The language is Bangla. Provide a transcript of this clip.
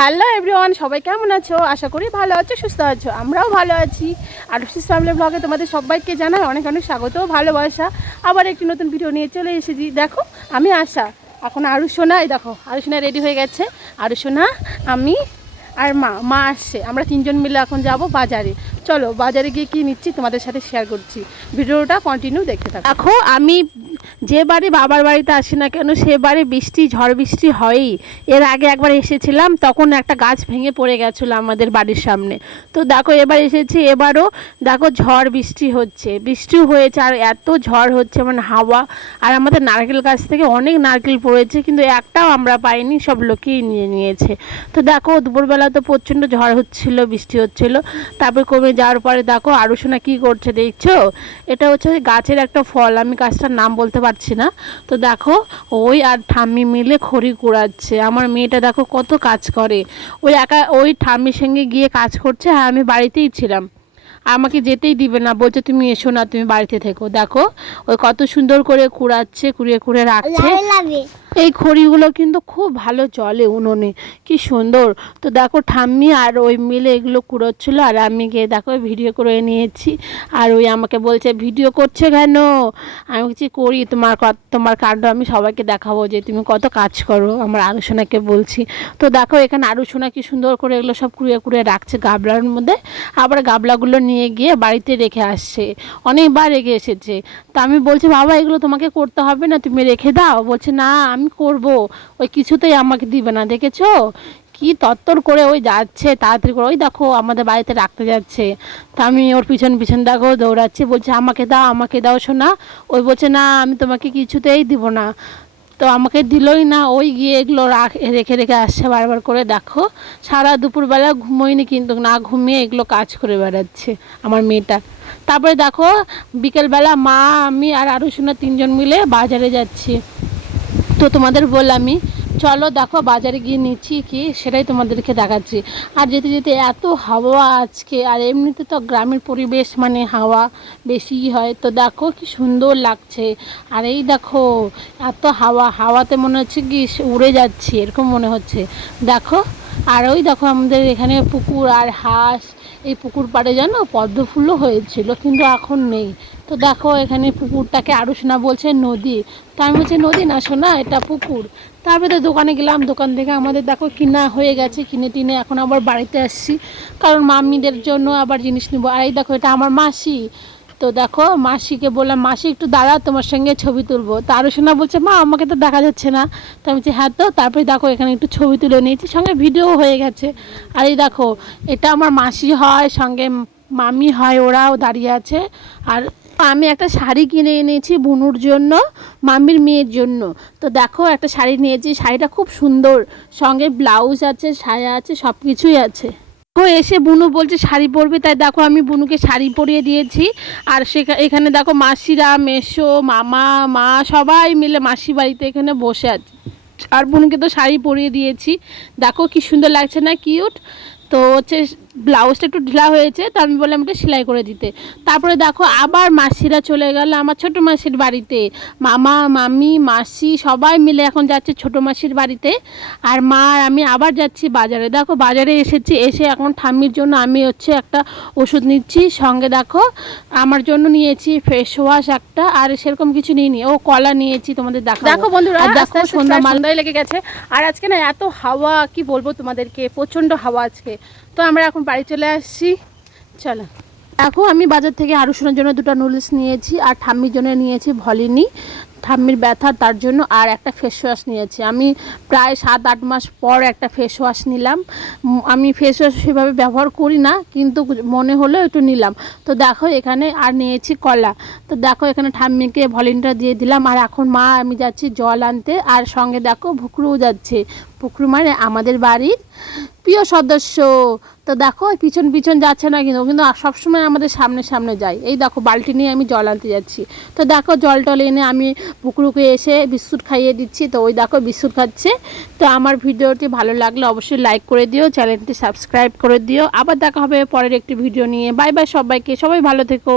হ্যালো এভরিওয়ান, সবাই কেমন আছো? আশা করি ভালো আছো, সুস্থ আছো। আমরাও ভালো আছি। আরুষিস ফ্যামিলি ব্লগে তোমাদের সবাইকে জানাই অনেক অনেক স্বাগত, ভালোবাসা। আবার একটি নতুন ভিডিও নিয়ে চলে এসেছি। দেখো আমি আশা, এখন আরুষোনা, এই দেখো আরুষোনা রেডি হয়ে গেছে। আরুষোনা, আমি আর মা আসছে। আমরা তিনজন মিলে এখন যাব বাজারে। চলো বাজারে গিয়ে কী নিচ্ছি তোমাদের সাথে শেয়ার করছি। ভিডিওটা কন্টিনিউ দেখতে থাকো। দেখো আমি যে বাড়ি বাবার বাড়িতে আসি না কেন, সে বাড়ি বৃষ্টি, ঝড় বৃষ্টি হয়ই। এর আগে একবার এসেছিলাম, তখন একটা গাছ ভেঙে পড়ে গেছিলো আমাদের বাড়ির সামনে। তো দেখো এবার এসেছি, এবারও দেখো ঝড় বৃষ্টি হচ্ছে, বৃষ্টিও হয়েছে, আর এত ঝড় হচ্ছে মানে হাওয়া। আর আমাদের নারকেল গাছ থেকে অনেক নারকেল পড়েছে, কিন্তু একটাও আমরা পাইনি, সব লোকেই নিয়ে নিয়েছে। তো দেখো দুপুরবেলা তো প্রচণ্ড ঝড় হচ্ছিল, বৃষ্টি হচ্ছিল, তারপর কমে যাওয়ার পরে দেখো আরুষোনা কী করছে দেখছো? এটা হচ্ছে গাছের একটা ফল, আমি গাছটার নাম বলতে পারছি না। তো দেখো ওই আর ঠাম্মি মিলে খড়ি কুড়াচ্ছে। আমার মেয়েটা দেখো কত কাজ করে, ওই একা ওই ঠাম্মির সঙ্গে গিয়ে কাজ করছে। হ্যাঁ আমি বাড়িতেই ছিলাম, আমাকে যেতেই দিবে না, বলছে তুমি এসো না, তুমি বাড়িতে থেকো। দেখো ওই কত সুন্দর করে কুড়াচ্ছে, কুড়িয়ে কুড়িয়ে রাখছে। এই খড়িগুলো কিন্তু খুব ভালো চলে উনুনে, কি সুন্দর। তো দেখো ঠাম্মি আর ওই মিলে এগুলো কুড়োচ্ছিলো, আর আমি গিয়ে দেখো ভিডিও করে নিয়েছি। আর ওই আমাকে বলছে ভিডিও করছে কেন? আমি বলছি করি, তোমার কাণ্ড আমি সবাইকে দেখাবো যে তুমি কত কাজ করো, আমার আরুষোনাকে বলছি। তো দেখো এখানে আরুষোনা কি সুন্দর করে এগুলো সব কুড়িয়ে কুড়িয়ে রাখছে গাবলার মধ্যে, আবার গাবলাগুলো নিয়ে গিয়ে বাড়িতে রেখে আসছে, অনেকবার রেখে এসেছে। তা আমি বলছি বাবা এগুলো তোমাকে করতে হবে না, তুমি রেখে দাও। বলছে না আমি করব, ওই কিছুতেই আমাকে দিবে না। দেখেছো কি তত্তর করে ওই যাচ্ছে, তাড়াতাড়ি করে ওই দেখো আমাদের বাড়িতে রাখতে যাচ্ছে। তা আমি ওর পিছন পিছন দেখো দৌড়াচ্ছি, বলছে আমাকে দাও, আমাকে দাও শোনা। ওই বলছে না আমি তোমাকে কিছুতেই দিব না। তো আমাকে দিলই না, ওই গিয়ে এগুলো রেখে রেখে আসছে বারবার করে। দেখো সারা দুপুরবেলা ঘুমোয়নি, কিন্তু না ঘুমিয়ে এগুলো কাজ করে বেড়াচ্ছে আমার মেয়েটা। তারপরে দেখো বিকেলবেলা মা, আমি আর আরুষোনা তিনজন মিলে বাজারে যাচ্ছি। তো তোমাদের বললামই, চলো দেখো বাজারে গিয়ে নিচ্ছি কি সেটাই তোমাদেরকে দেখাচ্ছি। আর যেতে যেতে এত হাওয়া আজকে, আর এমনিতে তো গ্রামের পরিবেশ মানে হাওয়া বেশিই হয়। তো দেখো কি সুন্দর লাগছে। আর এই দেখো এত হাওয়াতে মনে হচ্ছে কি উড়ে যাচ্ছি, এরকম মনে হচ্ছে। দেখো আর ওই দেখো আমাদের এখানে পুকুর আর হাঁস, এই পুকুর পাড়ে জানো পদ্ম ফুলও হয়েছিল, কিন্তু এখন নেই। তো দেখো এখানে পুকুরটাকে আরুষোনা বলছে নদী, তো আমি বলছি নদী না শোনা, এটা পুকুর। তারপরে তো দোকানে গেলাম, দোকান থেকে আমাদের দেখো কিনা হয়ে গেছে, কিনে টিনে এখন আবার বাড়িতে আসছি, কারণ মাম্মিদের জন্য আবার জিনিস নেবো। আর এই দেখো এটা আমার মাসি। তো দেখো মাসিকে বললাম মাসি একটু দাঁড়া, তোমার সঙ্গে ছবি তুলবো। তো আরুষোনা বলছে মা আমাকে তো দেখা যাচ্ছে না। তো আমি বলছি হ্যাঁ। তো তারপরে দেখো এখানে একটু ছবি তুলে নিয়েছি, সঙ্গে ভিডিও হয়ে গেছে। আর এই দেখো এটা আমার মাসি হয়, সঙ্গে মামি হয়, ওরাও দাঁড়িয়ে আছে। আর আমি একটা শাড়ি কিনে এনেছি বুনুর জন্য, মামির মেয়ের জন্য। তো দেখো একটা শাড়ি নিয়েছি, শাড়িটা খুব সুন্দর, সঙ্গে ব্লাউজ আছে, সায়া আছে, সব কিছুই আছে। ও এসে বুনু বলছে শাড়ি পরবে, তাই দেখো আমি বুনুকে শাড়ি পরিয়ে দিয়েছি। আর এখানে দেখো মাসিরা, মেসো, মামা, মা সবাই মিলে মাসি বাড়িতে এখানে বসে আছে। আর বুনুকে তো শাড়ি পরিয়ে দিয়েছি, দেখো কি সুন্দর লাগছে না, কিউট। তো হচ্ছে ব্লাউজটা একটু ঢিলা হয়েছে, তো আমি বললাম একটু সেলাই করে দিতে। তারপরে দেখো আবার মাসিরা চলে গেল আমার ছোটো মাসির বাড়িতে, মামা, মামি, মাসি সবাই মিলে এখন যাচ্ছে ছোটো মাসির বাড়িতে। আর মা আর আমি আবার যাচ্ছি বাজারে। দেখো বাজারে এসেছি, এসে এখন ঠাম্মির জন্য আমি হচ্ছে একটা ওষুধ নিচ্ছি, সঙ্গে দেখো আমার জন্য নিয়েছি ফেস ওয়াশ একটা, আর সেরকম কিছু নিইনি, ও কলা নিয়েছি তোমাদের দেখো বন্ধুরা। দেখো সন্ধ্যায় লেগে গেছে, আর আজকে না এত হাওয়া, কি বলবো তোমাদেরকে, প্রচণ্ড হাওয়া আজকে। তো আমরা এখন বাড়ি চলে আসছি, চলো। দেখো আমি বাজার থেকে আরুষোনার জন্য দুটো নুডলস নিয়েছি, আর ঠাম্মির জন্য নিয়েছি ভলিনি, ঠাম্মির ব্যথা তার জন্য, আর একটা ফেস ওয়াশ নিয়েছি। আমি প্রায় 7-8 মাস পর একটা ফেস ওয়াশ নিলাম। আমি ফেস ওয়াশ সেভাবে ব্যবহার করি না, কিন্তু মনে হলো একটু নিলাম। তো দেখো এখানে আর নিয়েছি কলা। তো দেখো এখানে ঠাম্মিকে ভলিনটা দিয়ে দিলাম। আর এখন মা আমি যাচ্ছি জল আনতে, আর সঙ্গে দেখো ভুকরুও যাচ্ছে। পুকুর মানে আমাদের বাড়ির প্রিয় সদস্য। তো দেখো পিছন পিছন যাচ্ছে না, কিন্তু কিন্তু সবসময় আমাদের সামনে সামনে যায়। এই দেখো বালতি নিয়ে আমি জল আনতে যাচ্ছি। তো দেখো জল টল এনে আমি পুকুরকে এসে বিস্কুট খাইয়ে দিচ্ছি। তো ওই দেখো বিস্কুট খাচ্ছে। তো আমার ভিডিওটি ভালো লাগলে অবশ্যই লাইক করে দিও, চ্যানেলটি সাবস্ক্রাইব করে দিও। আবার দেখা হবে পরের একটি ভিডিও নিয়ে। বাই বাই সবাইকে, সবাই ভালো থেকো।